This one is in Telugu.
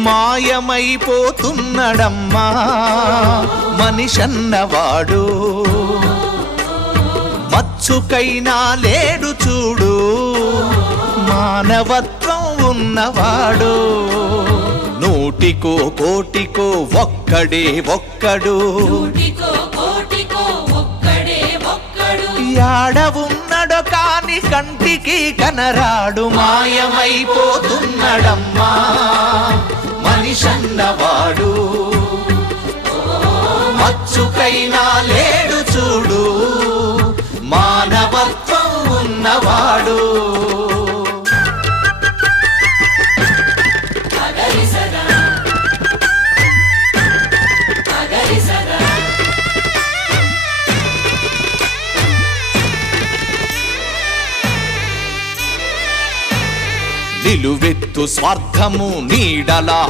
మాయమైపోతున్నడమ్మా మనిషన్నవాడు, మచ్చుకైనా లేడు చూడు మానవత్వం ఉన్నవాడు. నూటికో కోటికో ఒక్కడే ఒక్కడు, యాడ ఉన్నడో కాని కంటికి కనరాడు. మాయమైపోతున్నడమ్మా మనిషన్నవాడు, మచ్చుకైనా లేడు చూడు మానవత్వం ఉన్నవాడు. నిలువెత్తు స్వార్థము నీడలా